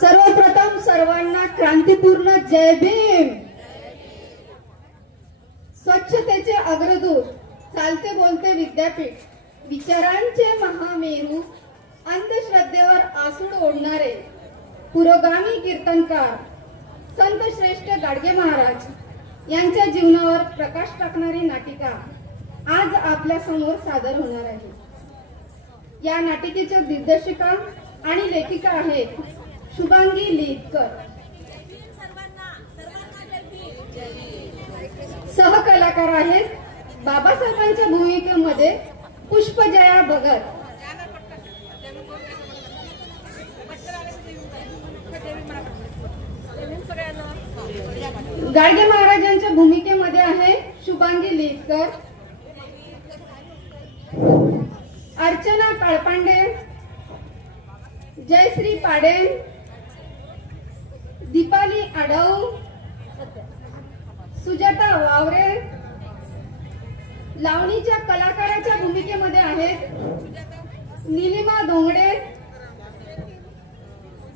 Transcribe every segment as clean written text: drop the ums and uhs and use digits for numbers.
सर्वप्रथम सर्वांना क्रांतीपूर्ण जय भीम। स्वच्छतेचे अग्रदूत, चालते बोलते विद्यापीठ, विचारांचे महामेरू, अंधश्रद्धेवर आसूड ओढणारे पुरोगामी कीर्तनकार संत श्रेष्ठ गाडगे महाराज यांच्या जीवनावर प्रकाश टाकणारी नाटिका आज आपल्या समोर सादर होणार आहे। या नाटिकेच्या दिग्दर्शिका आणि लेखिका आहेत शुभांगी लिहितकर। सहकलाकार आहेत बाबासाहेबांच्या भूमिकेमध्ये पुष्पजया भगत, गाडगे महाराजांच्या भूमिकेमध्ये आहे शुभांगी लिहितकर, अर्चना काळपांडे, जयश्री पाडेन, दीपाली आडव, सुजाता वावरे। लावणीच्या कलाकाराच्या भूमिकेमध्ये आहेत नीलिमा धोंगडे,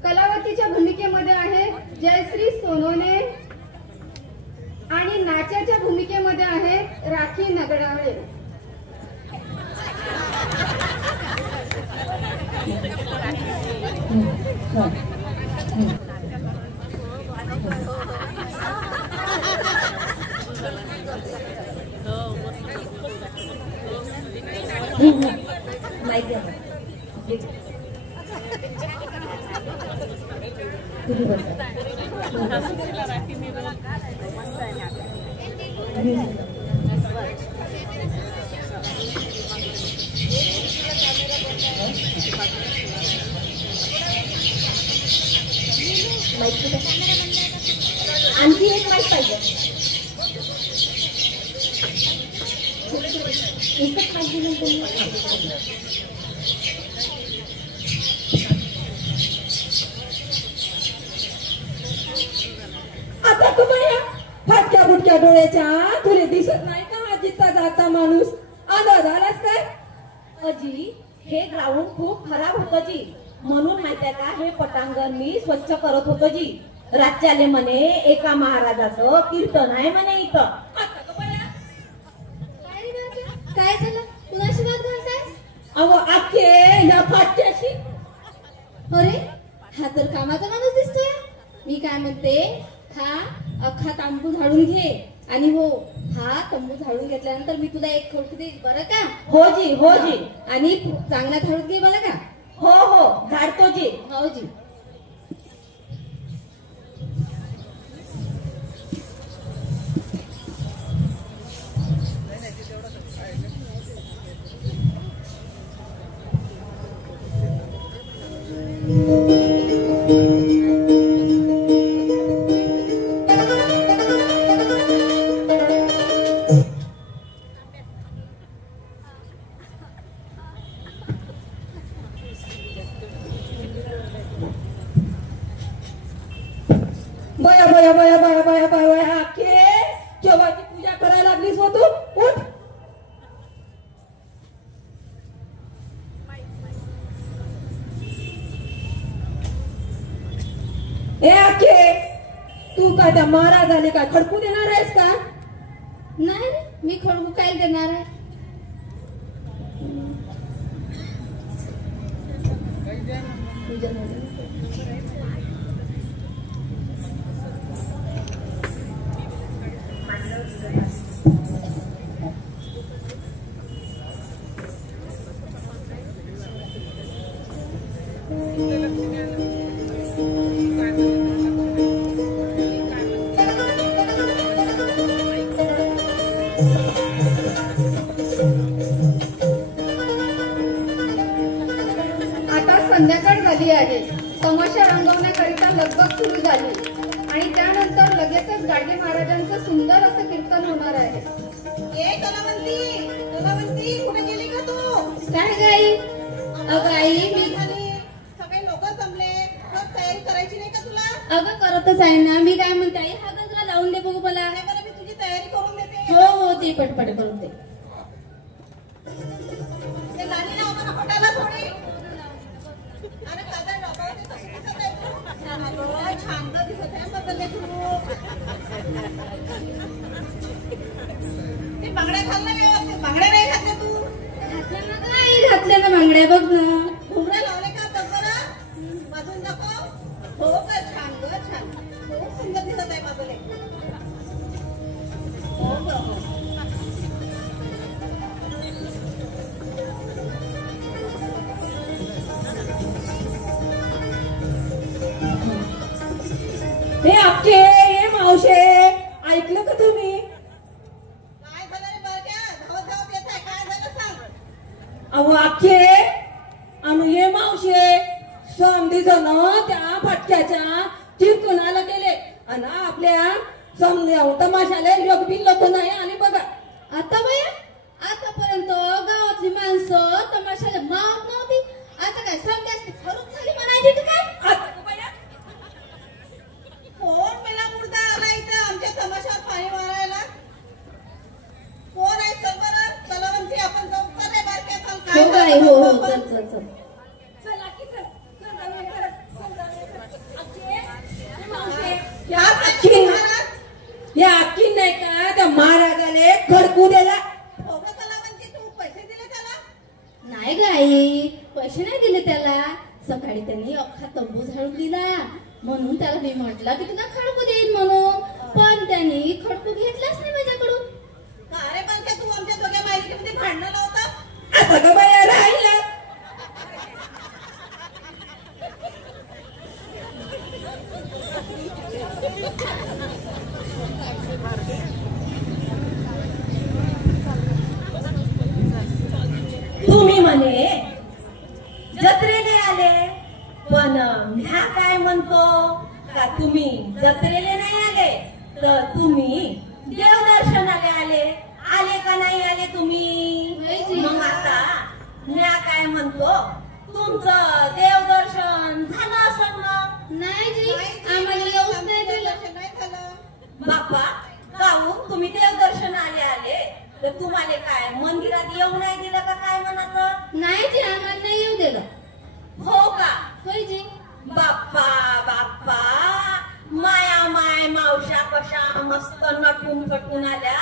कलावतीच्या भूमिकेमध्ये आहे जयश्री सोनोने आणि नाचाच्या भूमिकेमध्ये आहे राखी नगडाळे। आणखी एक माईक पाहिजे, एकच माईक दिलं आता तुम्हाला फाटक्या बुटक्या डोळ्याच्या तुला दिसत नाही का हा जिता जाता माणूस? आंधळा झालास काय? अजी हे ग्राउंड खूप खराब होतं जी, म्हणून माहितीये का हे पटांगण मी स्वच्छ करत होतो जी। रातच्याले म्हणे एका महाराजाचं कीर्तन आहे म्हणे इथं। काय झालं? कुणाशी वाद घालतायस? अहो आखे ह्या फाटक्याशी। अरे हा तर कामाचा माणूस दिसतोय। मी काय म्हणते, हा अख्खा तांबू झाडून घे आणि हो हा तंबू झाडून घेतल्यानंतर मी तुला एक खोटी देईन बरं का? हो जी, हो जी। आणि चांगला झाडून घे बरं का? हो हो झाडतो जी। हो जी। बया बया बया बया बया बया आखे केव्हाची पूजा करायला लागलीस हो तू? उठ। ए आखे तू काय त्या महाराजाने काय खडकू देणार आहेस का? नाही, मी खडकू काय देणार आहे? संध्याकाळ झाली आहे। तमाशा रंगवण्याकरिता लगबग सुरू झाली आणि त्यानंतर लगेचच गाडगे महाराजांचं सुंदर असं कीर्तन होणार आहे। ए कलावंती, कलावंती कुठे गेली का तू? काय गाई? अगं आई मी सगळे लोक जमले, मग तयारी करायची नाही का तुला? अगं करतच आहे ना। मी काय म्हणते आई, हा गजरा लावून दे बघू मला। नाही बरं, मी तुझी तयारी करून देते। हो हो ती पटपट करून दे। ते गाणी लाव मला पटायला थोडी। अरे काजळ लाव, कसं ते बांगड्या घालणं व्यवस्थित, बांगड्या नाही घातल्या तू. घातल्या ना काय घातल्या ना बांगड्या बघ ना. घुंगरं लावले का तब्बरा वाजून दाखव. हो का, छान ग छान, खूप सुंदर दिसत आहे बाबूले. हो ग हो. हे आखे हे मावशे, ऐकलं का तुम्ही? काय झालं रे बरक्या, धावत धावत येत आहे, काय झालं सांग. अहो आखे आणि हे मावशे समधी जण त्या फटक्याच्या चिरकुणाला गेले आणि आपल्या समजा तमाशाला योग बिल्ल नाही आणि बघा. आता बया, आतापर्यंत गावातली माणसं तमाशाला मावत नव्हती. आता काय समजायची खरूच झाली म्हणायची तर काय. आता बया, कोण मेला मुर्दा आला इथं आमच्या तमाशावर पाणी मारायला? कोण आहे? चल बरं, कलावंती आपण जाऊ. चल रे बारक्या, चल. काय हो बाई, झालं हो हो, बघ, चल बघ. चल चल. चला की चल. चल जाऊया घरात. चल जाऊया घरात. आखे, हे मावशे, या बाई, महाराज. या आखी नाही का त्या महाराजाने खडकू दिला. हो गं कलावंती, तू पैसे दिले त्याला? नाही गाई, पैसे नाही दिले त्याला. सकाळी त्यांनी अख्खा तंबू झाडून दिला म्हणून त्याला मी म्हटलं की तुला खडकू देईन म्हणून, पण त्यांनी खडकू घेतलाच नाही माझ्याकडून. का रे बारक्या, तू आमच्या दोघ्या मायलेकीमध्ये भांडणं लावता? आता का बाया राहिलं. तुम्ही म्हणे जत्रेने आले, पण ह्या काय म्हणतो का तुम्ही जत्रेले नाही आले, तर तुम्ही देवदर्शनाले आले. आले का नाही आले तुम्ही? होय जी. मग आता ह्या काय म्हणतो, तुमचं देवदर्शन झालं असं ना? नाही जी, आम्हाला येऊच नाही दिलं. बाप्पा, काहून तुम्ही देवदर्शन आले तर तुम्हाला काय मंदिरात येऊ नाही दिलं का काय म्हणाचं? नाही जी, आम्हाला नाही येऊ दिलं. हो का? होय जी. बाप्पा बाप्पा, माया माय मावशा कशा मस्त नटून कटून आल्या,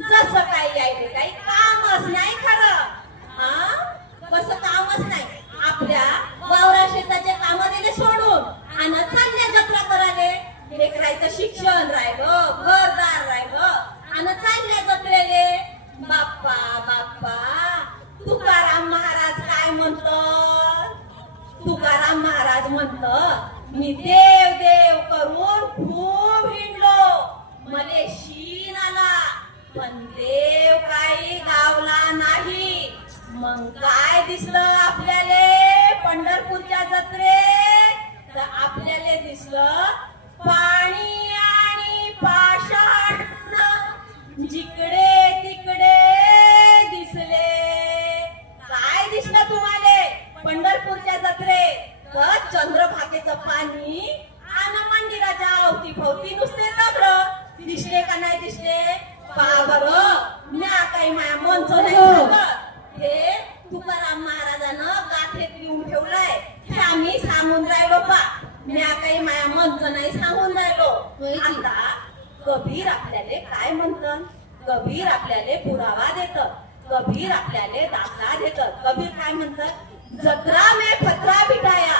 जसं काही यायले काही कामच नाही खरं. हा, कसं कामच नाही. आपल्या वावरा शेताचे काम दिले सोडून आणि चालल्या जत्रा कराले. लेकरायचं शिक्षण राहिलं, घरदार राहिलं आणि चालल्या जत्रेले. बाप्पा बाप्पा, तुकाराम महाराज काय म्हणतात? तुकाराम महाराज म्हणत, मी देव देव करून खूप हिंडलो, मले शीन आला, पण देव काही गावला नाही. मग काय दिसलं आपल्याले पंढरपूरच्या जत्रेत? तर आपल्याला दिसलं पाणी आणि पाषाण. जिकडे तिकडे दिसले. काय दिसलं तुम्हाला पंढरपूरच्या जत्रेत? तर चंद्रभागेचं पाणी आणि मंदिराच्या अवतीभोवती नुसते दगड दिसले का नाही दिसले? पहा बरं, म्या काही माया मनचं नाही सांगत. हे तुकाराम महाराजानं गाठेत लिहून ठेवलंय, हे आम्ही सांगून राहिलो. पा, म्या काही माया मनचं नाही सांगून राहिलो. आता कबीर आपल्याला काय म्हणतात? कबीर आपल्याला पुरावा देतं, कबीर आपल्याला दाखला देतं. कबीर काय म्हणतात? जत्रा में फतरा बिठाया,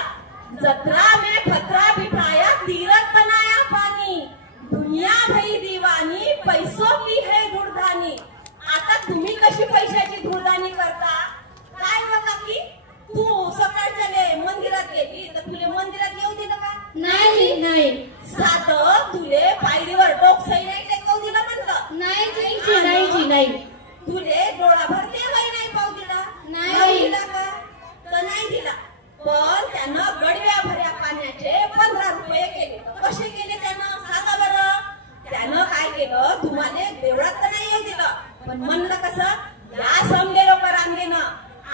जत्रा में फतरा बिठाया, तीरथ बनाया पानी, दुनिया भई दीवानी, पैसों की है धुरधानी. आता तुम्ही कशी पैशाची धुरधानी करता? काय बघा की तू सकाळच्या मंदिरात गेली तर तुले मंदिरात येऊ दिलं का? नाही नाही. साधं तुले पायरीवर डोकसही नाही टेकवू दिलं म्हणलं. नाही जी, नाही जी, नाही. तुले डोळाभर देवही नाही पाहू दिला. नाही. दिला का? तर नाही दिला. पण त्यानं गडव्या भऱ्या पाण्याचे 15 रुपये केले. कसे केले त्यानं सांगा बरं? त्यानं काय केलं? तुम्हाला देवळात तर नाही येऊ दिलं, पण म्हणलं कसं, या समलेलो करांगेनं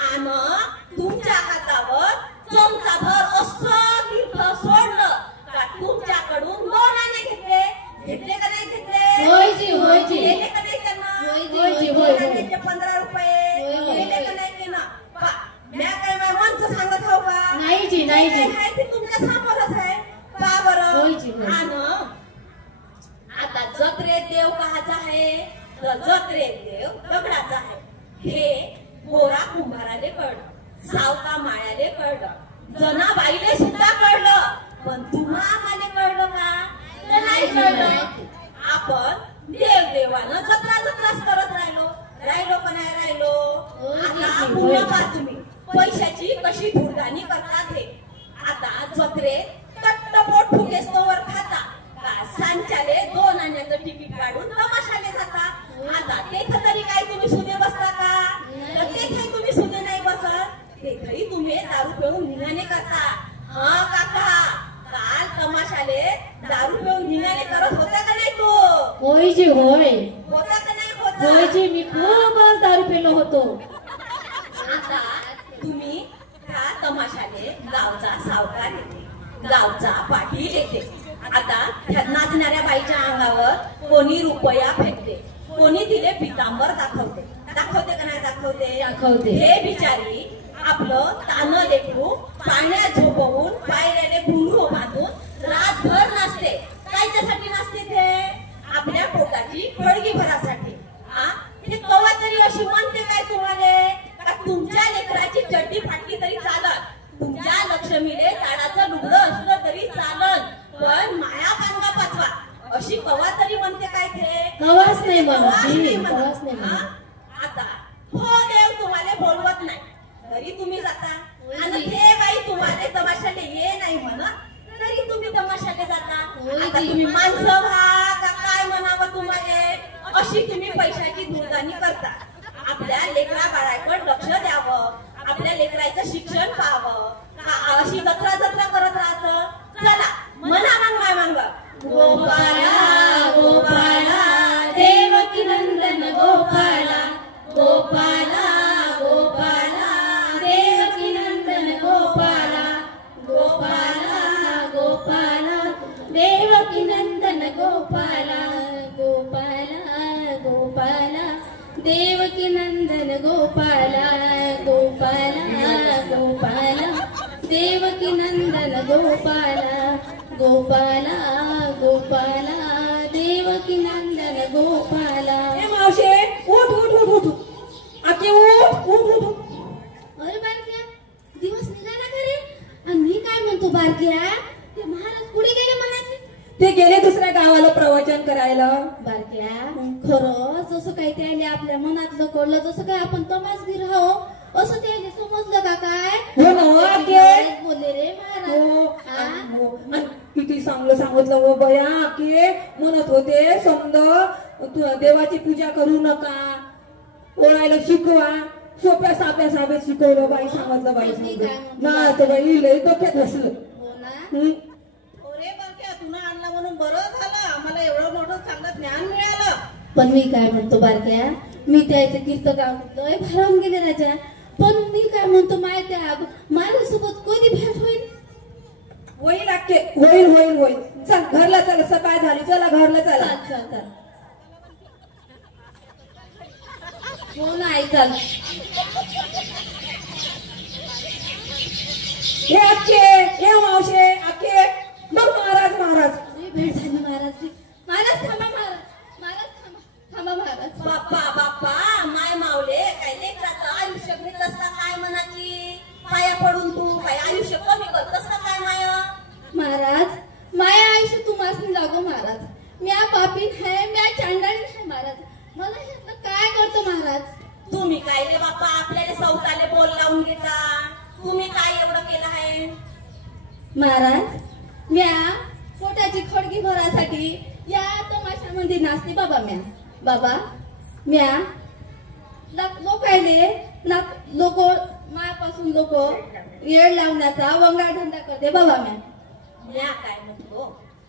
आणि तुमच्या हातावर चमचाभर असं तीर्थ सोडलं का तुमच्याकडून 2 आणे घेतले. घेतले का नाही घेतले? होय जी, होय जी. केले का नाही त्यांना? होय जी, होय जी, होय, होय. 15 रुपये होय, होय. केले का नाही त्यांना? पहा, म्या काय माझ्या मनचं सांगत हो का? नाही जी, नाही जी. जे आहे ते तुमच्या समोरच आहे. पहा बरं. होय जी, होय. आणि आता आहे तर जत्रेत देव दगडाचा आहे. हे गोरा कुंभाराले कळलं, सावका माळ्याले कळलं, जनाबाईले सुद्धा कळलं, पण तुम्हा आम्हाला कळलं का? तर नाही कळलं. आपण देवानं जत्राच करत राहिलो का नाही राहिलो? आता पुन्हा पहा तुम्ही पैशाची कशी धुडदाणी करतात हे. आता जत्रेत तट्टपोट फुकेस्तोवर खाता का सांच्याले 2 आण्याचं तिकीट काढून तमाशाले जाता. आता तेथे तरी काय तुम्ही सुने बसता का? तर तेथे तुम्ही सुने नाही बसत, तेथेही तुम्ही दारू पिऊन धिंगाणे करता. हा काका, काल तमाशाले दारू पिऊन धिंगाणे करत होता का नाही तू? होय जी होय, होता का नाही होता? होय जी, मी खूपच दारू पिलो होतो. आता तुम्ही त्या तमाशाले गावचा सावकार येते, गावचा पाटील येते. आता ह्या नाचणाऱ्या बाईच्या अंगावर कोणी रुपया फेकते, कोणी तिले पितांबर दाखवते का नाही दाखवते? हे बिचारी आपलं तानं लेकरू पाण्यात झोपवून पायऱ्याने घुंगरू बांधून रातभर नाचते. कायच्यासाठी नाचते ते? आपल्या पोटाची कळगी भरासाठी. ते कवा तरी अशी म्हणते काय तुम्हाला का तुमच्या लेकराची चड्डी फाटली तरी चालत, तुमच्या लक्ष्मीले ताडाचं लुगडं असलं तरी चालत, पण माया पांगा पाचवा अशी कवा तरी म्हणते काय ते? कवाच नाही म्हणत. कवाच नाही. आता हो देव तुम्हाला बोलवत नाही तरी तुम्ही जाता, आणि हे बाई तुम्हाला तमाशाले ये नाही म्हणत तरी तुम्ही तमाशाले जाता. आता तुम्ही माणसं व्हा का काय म्हणावं तुम्हाला? अशी तुम्ही पैशाची धुळदाणी करता. आपल्या लेकरा बाळाकडे लक्ष द्यावं, आपल्या लेकराचं शिक्षण पाहावं का अशी जत्रा करत राहायचं? चला मना मांग गोपाला गोपाला देवकी नंदन गोपाला, गोपाला गोपाला देवकी नंदन गोपाला, गोपाला गोपाला देवकी नंदन गोपाला, गोपाला गोपाला देवकी नंदन गोपाला, गोपाला गोपाला देवकी नंदन गोपाला, गोपाला गोपाला देवकी नंदन गोपाला. मावशे उठ उठ उठ उठ, आके उठ उठ उठ. अरे बारक्या, दिवस निघाला का रे? आणि मी काय म्हणतो बारक्या, ते महाराज पुढे गेले म्हणाले. ते गेले दुसऱ्या गावाला प्रवचन करायला. बारक्या, खरं जसं काही त्याने आपल्या मनातलं कळलं, जसं काय आपण तमासगीर आहो असं त्याने समजलं का काय? हो ना आके, बोलले रे महाराज. हो. आणि किती चांगलं सांगितलं हो बया. आके म्हणत होते समजा देवाची पूजा करू नका, ओळायला शिकवा, सोप्या साप्या शिकवलं बाई, सांगितलं बाई ना. तर बाई लय डोक्यात बसलं. हो ना. अरे बरक्या, तुला आणला म्हणून बरं झालं, आम्हाला एवढं मोठं चांगलं ज्ञान मिळालं. पण मी काय म्हणतो बारक्या, मी त्याचं कीर्तन गावलं भारावून गेले राजा. पण मी काय म्हणतो माहिती आहे, माझ्यासोबत कधी भेट होईल? होईल आके, होईल होईल होईल. चल घरला चल, सकाळ झाली, चला घरला चला. चल चल चल. हो ना आई, चल. हे आके, हे मावशे, आके बघ महाराज महाराज. अरे भेट झाली महाराज. महाराज थांबा, महाराज थांबा महाराज. बाप्पा माय मावले, काय लेकराचं आयुष्य घेत असता काय म्हणाची? पाया पडून तू काय आयुष्य कमी करत असता काय माया? महाराज, माया आयुष्य तुम्हाला लागो महाराज. म्या पापीन है, म्या चांडाळीन है महाराज. मला ह्यातलं काय करतो महाराज? तुम्ही काय रे बाप्पा आपल्याला सौताले बोल लावून घेता? तुम्ही काय एवढं केलं आहे? महाराज, म्या पोटाची खडगी भरासाठी या तमाशामध्ये नाचते बाबा. बाबा म्या लोकायले लोक मायापासून लोक येळ लावण्याचा वंगाळ धंदा करते बाबा. म्या काय म्हणतो,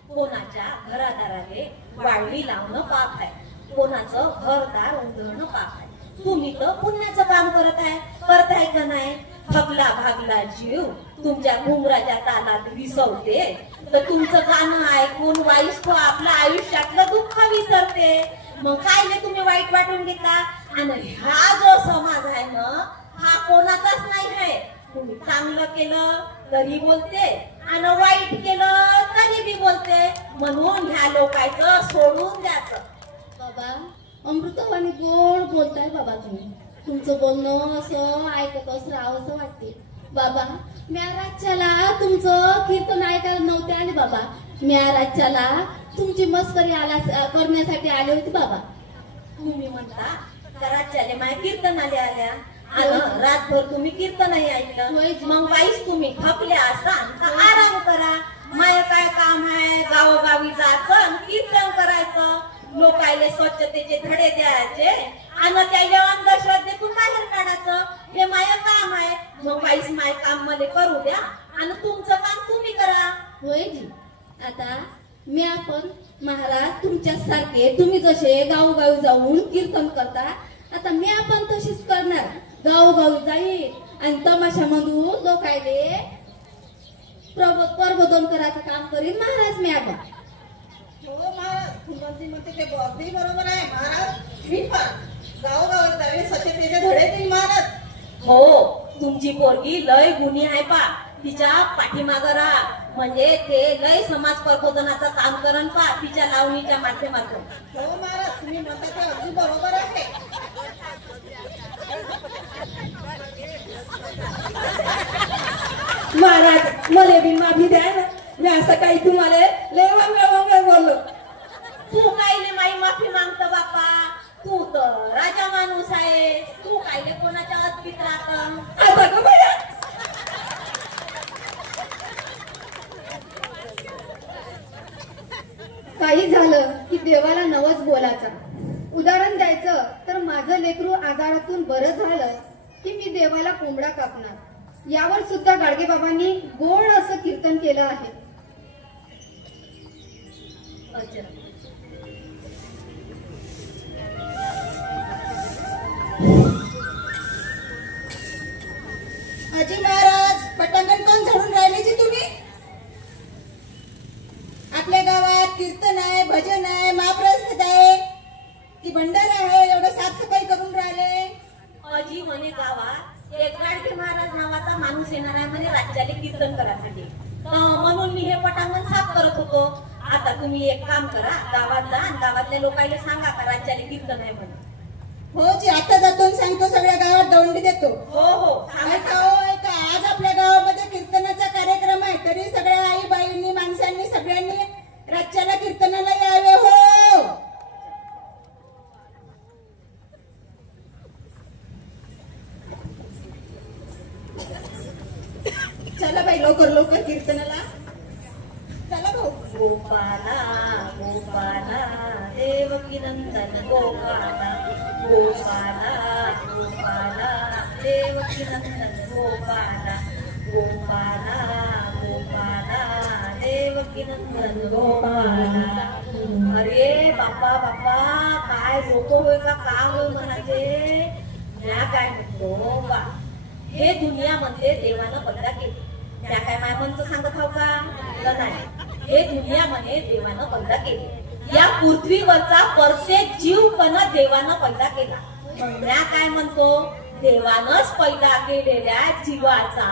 कोणाच्या घरादाराले वाळवी लावणं पाप आहे, कोणाचं घरदार उधळणं पाप आहे. तुम्ही तर पुण्याचं काम करताय का नाही? थकला भागला जीव तुमच्या घुमराच्या तालात विसवते, तर तुमचं गाणं ऐकून वाईस आपलं आयुष्यातलं दुःख विसरते. मग काय तुम्ही वाईट वाटून घेता? आणि हा जो समाज आहे ना, हा कोणाचाच नाही आहे. तुम्ही चांगलं केलं तरी बोलते आणि वाईट केलं तरी बी बोलते. म्हणून ह्या लोकांचं सोडून द्यायचं. बाबा शुद्ध आणि गोड बोलताय बाबा तुम्ही. तुमचं बोलणं असं ऐकतच राहावं असं वाटते बाबा. म्या राज्याला तुमचं कीर्तन ऐकायला नव्हते आले बाबा. म्या राज्याला तुमची मस्करी करण्यासाठी आले होते बाबा. तुम्ही म्हणता घरात चाले माय कीर्तन आल्या आणि रातभर तुम्ही कीर्तनही ऐकलं. मग वाईस तुम्ही थकल्या असाल तर आराम करा. माय काय काम आहे, गावोगावी जायचं कीर्तन करायचं, लोकायले स्वच्छतेचे धडे द्यायचे आणि त्याला अंधश्रद्धेतून बाहेर काढायचं. हे माय काम आहे. मग वाईस माय काम मला करू द्या आणि तुमचं काम तुम्ही करा. होय जी. आता मी आपण महाराज तुमच्यासारखे तुम्ही जसे गावोगावी जाऊन कीर्तन करता, आता मी आपण तशीच करणार. गावोगावी जाईल आणि तमाशामधून लोकायले प्रबोधन करायचं काम करीन महाराज मी आपण. हो महाराज, फुलवंती म्हणते ते अगदी बरोबर आहे महाराज. मी पण गावोगावात जावे, स्वच्छतेचे धडे देईन महाराज. हो, तुमची पोरगी लय गुणी आहे पा. तिच्या पाठीमागं राहा, म्हणजे ते लय समाज प्रबोधनाचं काम करण पा तिच्या लावणीच्या माध्यमातून. हो महाराज, तुम्ही म्हणता ते अगदी बरोबर आहे. महाराज मला बी माफी द्या ना. मी असं काही तुम्हाला लय वांगळ बोललो. तू कायले माई माफी मागतो बापा. तू तर राजा माणूस आहे. तू कायले कोणाच्या अद्भुत राहत. आता का बाया? काही झालं की देवाला नवस बोलायचा. उदाहरण द्यायचं तर माझं लेकरू आजारातून बरं झालं की मी देवाला कोंबडा कापणार. यावर सुद्धा गाडगेबाबांनी गोड असं कीर्तन केलं आहे. आजी महाराज, पटांगण कोण झाडून राहिले जी तुम्ही? आपल्या गावात कीर्तन आहे, भजन आहे, महाप्रसाद आहे की भंडारा आहे, एवढं साफसफाई करून राहिले. अजी म्हणे गावात एक गाडगे महाराज नावाचा माणूस येणार आहे म्हणे राज्याले कीर्तन करायसाठी. म्हणून मी हे पटांगण साफ करत होतो. आता तुम्ही एक काम करा, गावात जा आणि गावातल्या लोकांना सांगा का राज्याले कीर्तन आहे म्हणून. हो जी, आता जातो सांगतो, सगळ्या गावात दौंडी देतो. हो हो, ऐका हो ऐका, आज आपल्या गावामध्ये कीर्तनाचा कार्यक्रम आहे, तरी सगळ्या आई बाईंनी माणसांनी सगळ्यांनी राज्याला कीर्तनाला यावे. हो चला बाई, लवकर लवकर कीर्तनाला चला भाऊ. गोपाला गोपाला देवकी नंदन गोपाला, गोपाला गोपाला देवकी नंदन गोपाला, गोपाला गोपाला देवकी नंदन गोपाला. अरे बाप्पा बाप्पा, काय लोक होय का होय म्हणायचे. या काय म्हणतो बा, हे दुनियामध्ये देवानं पैदा केली. त्या काय माय म्हणतो सांगत हो का नाही. हे दुनियामध्ये देवानं पैदा केली. या पृथ्वीवरचा प्रत्येक जीव पण देवानं पैदा केला. त्या काय म्हणतो, देवानच पैदा केलेल्या जीवाचा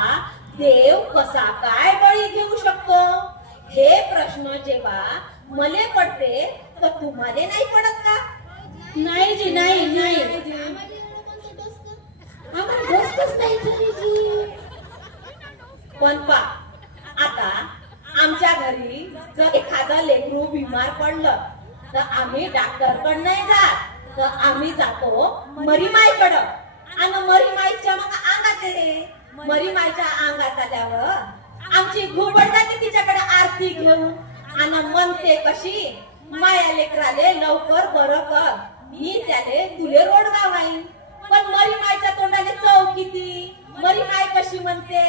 देव कसा काय बळी घेऊ शकतो. हे प्रश्न जेव्हा मले पडते तर तुम्हाला नाही पडत का? नाही जी, नाही नाही पण पा, आता आमच्या घरी जर एखादं लेकरू बिमार पडलं तर आम्ही डॉक्टरकडे नाही जात, तर आम्ही जातो मरीमाईकडं. आणि मरीमाईच्या मग अंगात येते. मरीमाईच्या अंगात आल्यावर आमची घुबड जाते तिच्याकडे आरती घेऊन आणि म्हणते कशी, माया लेकराले लवकर बरं कर, मी त्याले तुले रोडगाव आहे. पण मरीमाईच्या तोंडाने चव किती. मरीमाई कशी म्हणते,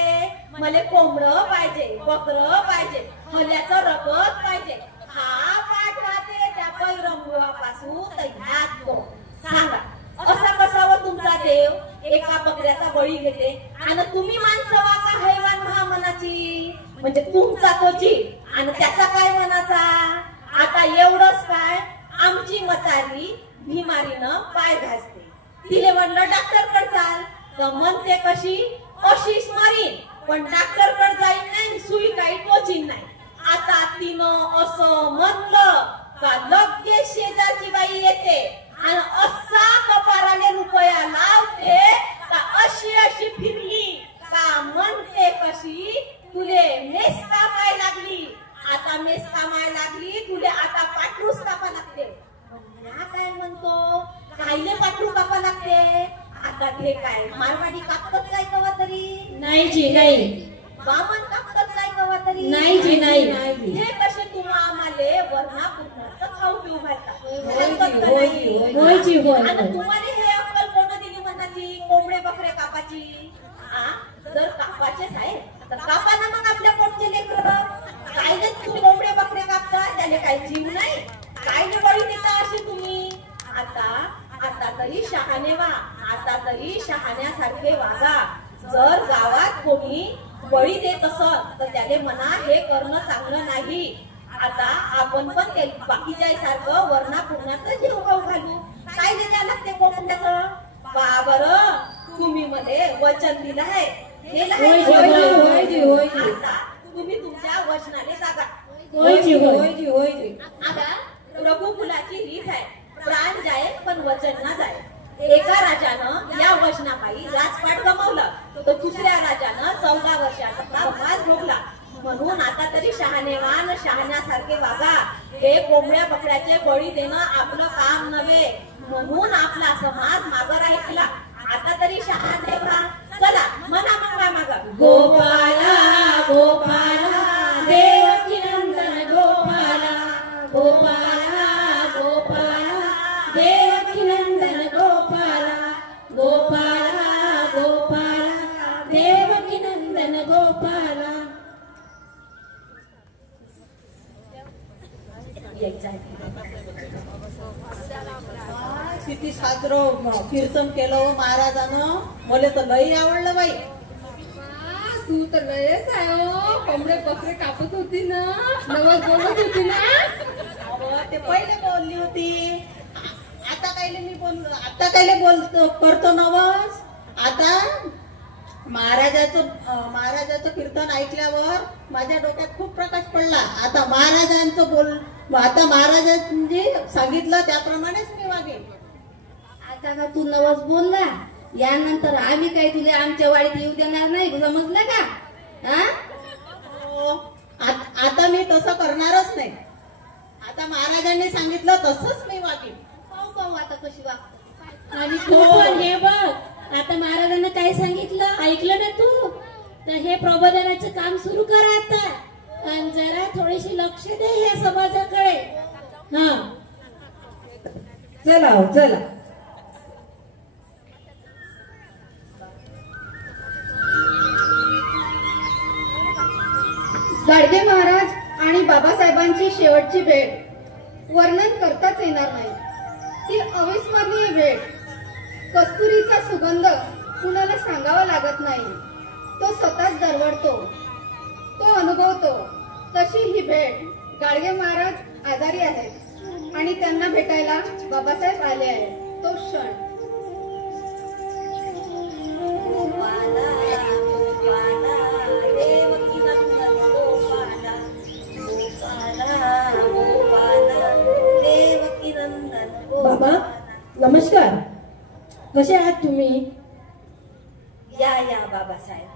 मले कोंबडं पाहिजे, बकरं पाहिजे, हल्याचं रगत पाहिजे. हा पाठ वाहते त्या पैरंगुळापासून तर ह्यात तो. सांगा असा कसा तुमचा देव एका बकऱ्याचा बळी घेते आणि तुम्ही माणसं वाका हैवान महामनाची. म्हणजे तुमचा तो जीव आणि त्याचा काय मनाचा. आता एवढंच काय, आमची म्हातारी बिमारीनं पाय घासते, तिले म्हणलं डॉक्टरकडे चाल, तर म्हणते कशी, अशीच मारीन पण डॉक्टरकडे जाईन नाही, सुई काही टोचीन नाही. आता तिनं असं म्हणलं का लगेच शेजारची बाई येते आणि असा कपाराने रुपया लावते का अशी अशी फिरली का म्हणते कशी तुले मेस कामाय लागली, आता मेस कामाय लागली तुले आता पाठरूस कापा लागते. म्हणला काय म्हणतो कायले पाठरू कापा लागते, आता ते काय मारवाडी कापतात काय कवा तरी नाही जी नाही, बामण कापतात काय कवा तरी नाही जी नाही. हे कसे तुम्हा आम्हाले वरणा पुरणाचं खाऊ पिऊ घालता. होय जी होय. आता तुम्हाला हे अक्कल कोण दिली म्हणाची कोंबडे बकरे कापाची. जर कापाचेच आहे तर कापा ना मग आपल्या पोटचे लेकर. कायले तुम्ही कोंबडे बकरे कापता त्याने काही जीव नाही, कायले बळी देता अशी तुम्ही. आता तरी शहाणे व्हा, आता तरी शहाण्यासारखे वागा. जर गावात कोणी बळी देत असत तर त्याने म्हणा हे करणं चांगलं नाही. आता आपण पण ते बाकीच्या सारखं वरणा पुरणाचं जीव खाऊ घालू. काय द्यायला लागते कोंबड्याचं बा बरं. तुम्ही मध्ये वचन दिलं आहे, आता तुम्ही तुमच्या वचनाने जागा. आता रघुकुलाची रीत आहे, प्राण जाय पण वचन ना जाय. एका राजानं या वचनापायी राजपाट गमावला तर दुसऱ्या राजानं 14 वर्षाचा वनवास भोगला. म्हणून आता तरी शहाणेवान शहाण्यासारखे वागा. हे कोंबड्या बकड्याचे बळी देणं आपलं काम नव्हे, म्हणून आपला समाज मागं राहिला. आता तरी शहाणे व्हा. चला म्हणा मग काय मागा. गोपाला गोपाला देवकी नंदन गोपाला, गोपाला गोपाला देवकी नंदन गोपाला, गोपाला गोपाला देवकी नंदन गोपाला. किती साजरं कीर्तन केलं महाराजानं, मला तर लई आवडलं बाई. तू तर लयच आहे हो. कोंबडे बकरे कापत होती ना, नवस बोलत होती ना. ते पहिले बोलली होती, आता कायले बोलतो करतो नवस. आता महाराजाचं कीर्तन ऐकल्यावर माझ्या डोक्यात खूप प्रकाश पडला. आता महाराजांनी सांगितलं त्याप्रमाणेच मी वागेन. आता का तू नवस बोलला, यानंतर आम्ही काही तुला आमच्या वाडीत येऊ देणार नाही, समजलं का? आता मी तसं करणारच नाही. आता महाराजांनी सांगितलं तसंच मी वागेन. पाहू आता कशी वागतो. आणि तू पण हे बघ, आता महाराजांना काय सांगितलं ऐकलं ना तू, तर हे प्रबोधनाचं काम सुरू कर आता. आणि जरा थोडीशी लक्ष दे या समाजाकडे. हा चला चला. गाडगे महाराज आणि बाबासाहेबांची शेवटची भेट वर्णन करताच येणार नाही. ती अविस्मरणीय भेट. कस्तुरीचा सुगंध कुणाला सांगावा लागत नाही, तो स्वतःच दरवळतो, तो अनुभवतो. तशी ही भेट. गाडगे महाराज आजारी आहेत आणि त्यांना भेटायला बाबासाहेब आले आहेत. तो क्षण. गोपाला गोपाला देवकी नंदन गोपाला, गोपाला गोपाला देवकी नंदन बाबा गोपाला. नमस्कार, कसे आहात तुम्ही? या बाबासाहेब,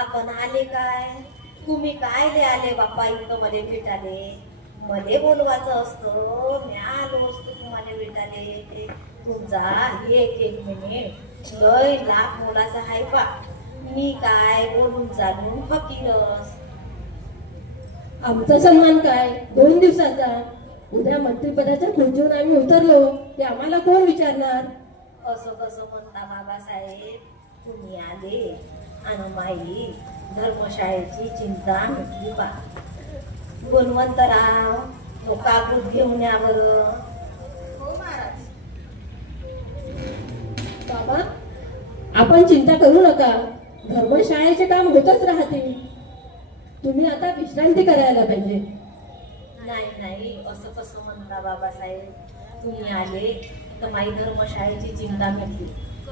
आपण आले काय? तुम्ही कायले आले बाप्पा इथं मध्ये भेटाले? मध्ये बोलवायचं असतं, मी आलो असतो तुम्हाला भेटाले. तुमचा एक मिनिट लय लाख मोलाचा आहे बा. मी काय बोलून चालून फकीरच. आमचा सन्मान काय 2 दिवसाचा. उद्या मंत्रिपदाच्या खुर्चीवर आम्ही उतरलो ते आम्हाला कोण विचारणार? असं कसं म्हणता बाबासाहेब? तुम्ही आले आणि माई धर्मशाळेची चिंता मिटली बा. गुणवंतराव तो कागद घेऊन या बरं. हो महाराज. बाबा आपण चिंता करू नका, धर्मशाळेचे काम होतच राहते. तुम्ही आता विश्रांती करायला पाहिजे. नाही असं कसं म्हणता बाबासाहेब? तुम्ही आले तर माई धर्मशाळेची चिंता मिटली.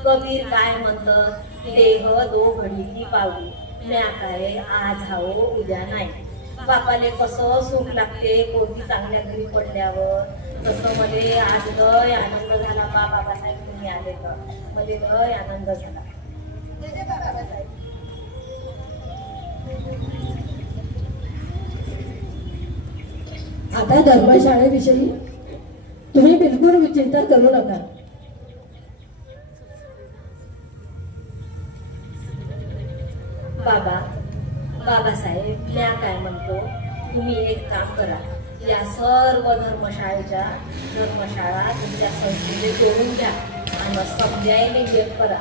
कबीर काय म्हणतं, देह 2 घडी पावली. म्या काय आज हाव उद्या नाही. बापाले कसं सुख लागते पोरगी चांगल्या घरी पडल्यावर. तसं मध्ये आज लय आनंद झाला बाबासाहेब तुम्ही आले तर मध्ये लय आनंद झाला. आता धर्मशाळेविषयी तुम्ही बिलकुल चिंता करू नका. बाबासाहेब मी काय म्हणतो, तुम्ही एक काम करा, या सर्व धर्मशाळा तुमच्या संस्थेने जोडून घ्या आणि समजायला हेल्प करा.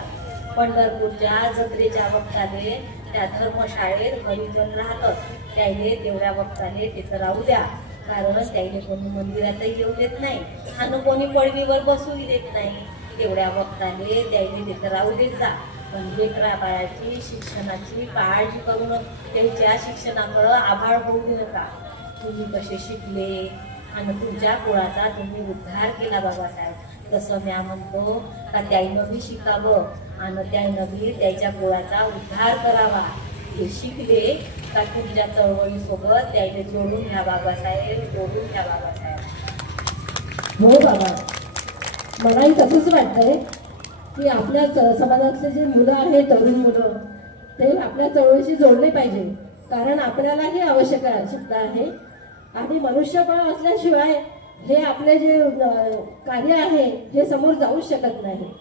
पंढरपूरच्या जत्रेच्या वक्ताले त्या धर्मशाळेत हरिजन राहतात, त्याने तेवढ्या वक्ताले तिथं राहू द्या. कारण त्याने कोणी मंदिरातही येऊ देत नाही आणि कोणी पडवीवर बसूही देत नाही. तेवढ्या वक्ताले त्याने तिथं राहू देत जा. पण लेकरा बाळाची शिक्षणाची काळजी करून त्यांच्या शिक्षणाकडं आभाळ होऊ देऊ नका. तुम्ही कसे शिकले आणि तुमच्या कुळाचा तुम्ही उद्धार केला बाबासाहेब, तसं मी म्हणतो का त्याईनं बी शिकावं आणि त्याईनं बी त्याच्या कुळाचा उद्धार करावा. ते शिकले का तुमच्या चळवळीसोबत त्याने जोडून घ्या बाबासाहेब, जोडून घ्या बाबासाहेब. हो बाबा, मलाही तसंच वाटतंय की आपल्या समाजातले जे मुलं आहेत, तरुण मुलं, ते आपल्या चळवळीशी जोडले पाहिजे. कारण आपल्यालाही आवश्यकता आहे आणि मनुष्यबळ असल्याशिवाय हे आपले जे कार्य आहे हे समोर जाऊच शकत नाही.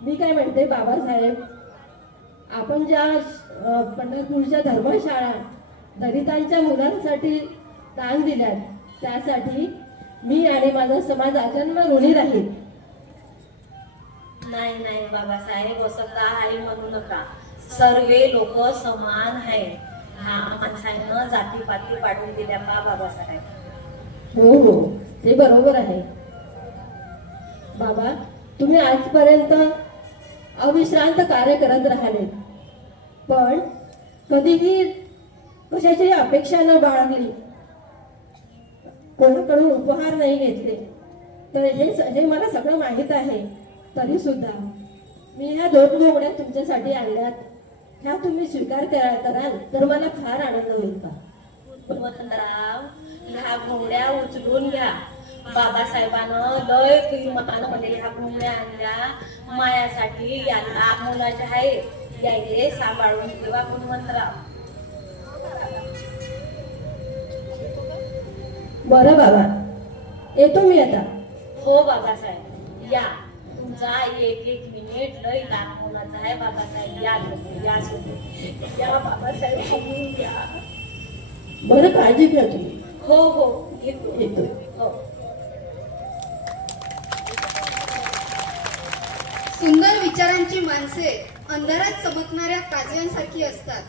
मी काय म्हणते बाबासाहेब, आपण ज्या पंढरपूरच्या धर्मशाळा दलितांच्या मुलांसाठी दान दिल्यात, त्यासाठी मी आणि माझा समाज आजन्म ऋणी राहील. नाही बाबासाहेब, असं काही म्हणू नका. सर्वे लोक समान आहेत. हा माणसानं जातीपाती पाडून दिल्या का बाबासाहेब? हो, ते बरोबर आहे. बाबा, तुम्ही आजपर्यंत अविश्रांत कार्य करत राहिले, पण कधीही कशाची अपेक्षा न बाळगली, कोणाकडून उपहार नाही घेतले. तर हे मला सगळं माहीत आहे. तरी सुद्धा मी ह्या 2 घोंगड्या तुमच्यासाठी आणल्यात. ह्या तुम्ही स्वीकार कराल तर मला फार आनंद होईल. वसंतराव, ह्या घोंगड्या उचलून घ्या. बाबासाहेबानं लय किंमतानं मध्ये ह्या घोंगड्या आणल्या मायासाठी. यांना मुलाच्या आहे, यायले सांभाळून ठेवा गुणवंतराव. बरं बाबा, येतो मी आता. हो बाबासाहेब, या. तुमचा एक मिनिट लय दाखवण्याचा आहे बाबासाहेब. या सोबत या बाबासाहेब, समजून घ्या. बरं, काळजी घ्या तुम्ही. हो येतो. हो. सुंदर विचारांची माणसे अंधारात चमकणाऱ्या काजव्यांसारखी असतात.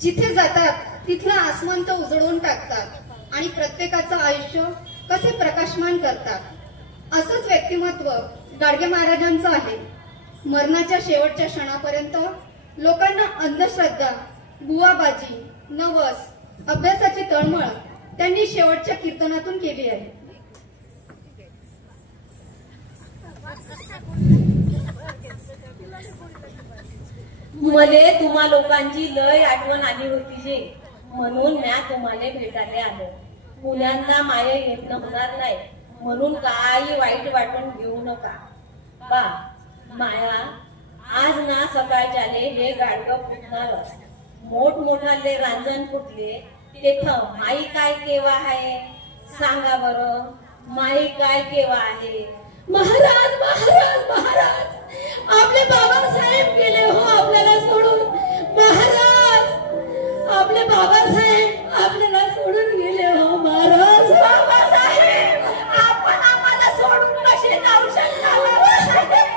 जिथे जातात तिथलं आसमंत उजळून टाकतात आणि प्रत्येकाचं आयुष्य कसे प्रकाशमान करतात. असंच व्यक्तिमत्व गाडगे महाराजांचं आहे. मरणाच्या शेवटच्या क्षणापर्यंत लोकांना अंधश्रद्धा, बुवाबाजी, नवस, अभ्यासाची तळमळ त्यांनी शेवटच्या कीर्तनातून केली आहे. मले तुम्हा लोकांची लय आठवण आली होती जे, म्हणून म्या तुम्हाला भेटायला आलो. मुलांना माया येत होणार नाही म्हणून काही वाईट वाटून घेऊ नका. बा माया, आज ना सकाळच्याले हे गाडगं फुटणारच. मोठमोठाले रांजण फुटले, तेथं माई काय केव्हा आहे सांगा बरं. माई काय केव्हा आहे? महाराज महाराज महाराज, आपले बाबासाहेब गेले हो आपल्याला सोडून. महाराज, आपले बाबासाहेब आपल्याला सोडून गेले हो महाराज. बाबासाहेब, आपण आम्हाला सोडून कसे जाऊ शकता बाबासाहेब?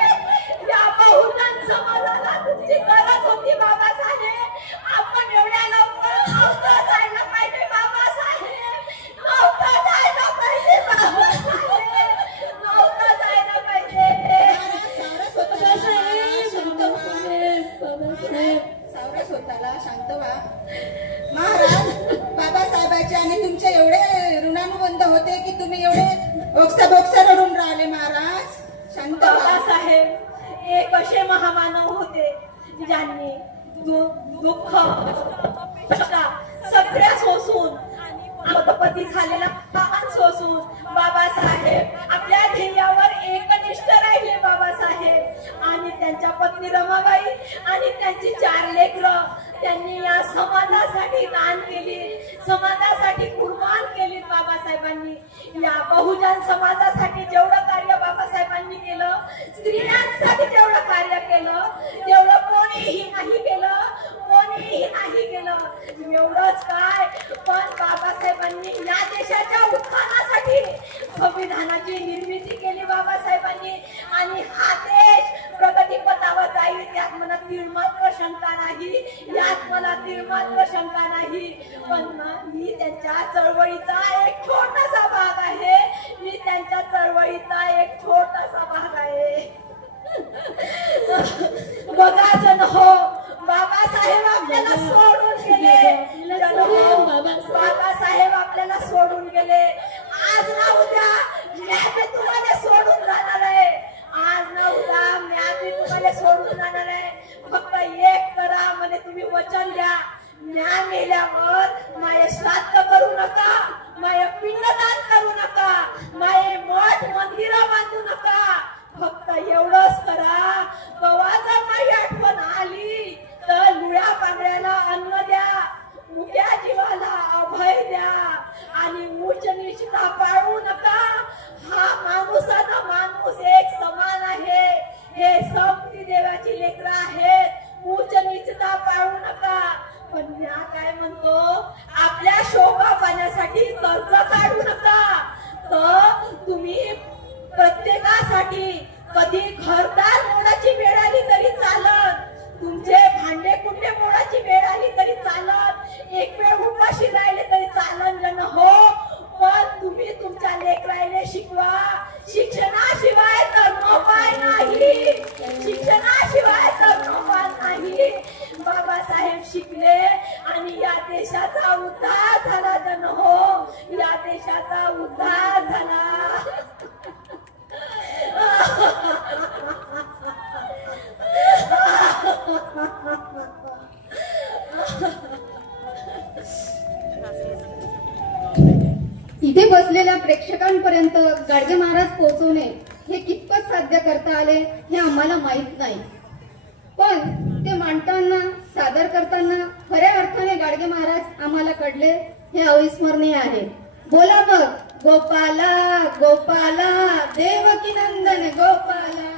या बहुजन समाजाला तुमची गरज होती बाबासाहेब. आपण एवढ्या लवकर नव्हतं जायला पाहिजे बाबासाहेब. नव्हतं जायला पाहिजे बाबासाहेब. नव्हतं जायला पाहिजे. सावरा स्वतःला शांत व्हा. महाराज, बाबासाहेबांचे आणि तुमचे एवढे ऋणानुबंध होते की तुम्ही एवढे ओक्सा रडून राहिले. महाराज, शांत व्हा. बाबासाहेब एक असे महामानव होते ज्यांनी दुःख, कष्ट सगळ्या सोसून करोडपती झालेला पान सोसून बाबासाहेब आपल्या ध्येयावर एकनिष्ठ राहिले बाबासाहेब. आणि त्यांच्या पत्नी रमाबाई आणि त्यांची 4 लेकरं त्यांनी या समाजासाठी दान केली, समाजासाठी कुर्बान केली बाबासाहेबांनी. या बहुजन समाजासाठी जेवढं कार्य बाबासाहेबांनी केलं, स्त्रियांसाठी जेवढं कार्य केलं तेवढं कोणीही नाही केलं, कोणीही नाही केलं. एवढंच काय, पण बाबासाहेबांनी या देशाच्या उत्थानासाठी संविधानाची निर्मिती केली बाबासाहेबांनी. आणि हा देश प्रगतीपथावर जाईल यात मला तीळमात्र शंका नाही, यात मला तीळमात्र शंका नाही. पण मी त्यांच्या चळवळीचा एक छोटासा भाग आहे, मी त्यांच्या चळवळीचा एक छोटासा भाग आहे. बघा जण हो, बाबासाहेब आपल्याला सोडून गेले. बाबासाहेब आपल्याला सोडून गेले. आज ना उद्या मी तुम्हाला सोडून जाणार आहे, आज ना उद्या मी तुम्हाला सोडून जाणार आहे. फक्त एक करा, म्हणजे तुम्ही वचन द्या, म्या मेल्यावर माये श्राद्ध करू नका, माये पिंडदान करू नका, माये मठ मंदिर बांधू नका. फक्त एवढंच करा, कवाचा काही आठवण आली तर लुळ्या पांढऱ्याला अन्न द्या, मुक्या जीवाला अभय द्या आणि उच्च नीचता पाळू नका. हा माणूसाचा माणूस एक समान आहे, हे समती देवाची लेकरं आहेत, उच्च नीचता पाळू नका. पण या काय म्हणतो, आपल्या शोभा पाण्यासाठी कर्ज काढू नका. तर तुम्ही प्रत्येकासाठी कधी घरदार मोडाची वेळ आली तरी चालत, तुमचे भांडे कुंडे मोडाची वेळ आली तरी चालत, एक वेळ उपाशी राहिले तरी चालन जण हो. पण तुम्ही तुमच्या लेकरायले शिकवा, शिक्षणाशिवाय तर नोपाय नाही, शिक्षणाशिवाय तर नोपाय नाही. बाबासाहेब शिकले आणि या देशाचा उद्धार झाला जण हो, या देशाचा उद्धार झाला. इथे बसलेल्या प्रेक्षकांपर्यंत गाडगे महाराज पोहोचवणे हे कितपत साध्य करता आले हे आम्हाला माहित नाही, पण ते मांडताना, सादर करताना खऱ्या अर्थाने गाडगे महाराज आम्हाला कळले हे अविस्मरणीय आहे. बोला बघ, गोपाला गोपाला देवकी नंदन गोपाला,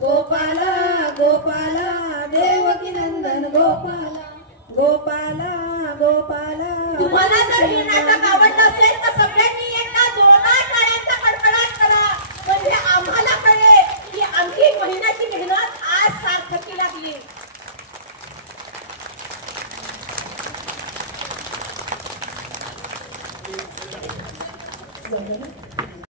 गोपाला गोपाला देवकी नंदन गोपाला, गोपाला गोपाला. तुम्हाला जर हे नाटक आवडलं असेल तर सगळ्यांनी एकदा जोरदार टाळ्यांचा कडकडाट करा, म्हणजे आम्हाला कळेल की आमची महिन्याची मेहनत आज सार्थकी लागली.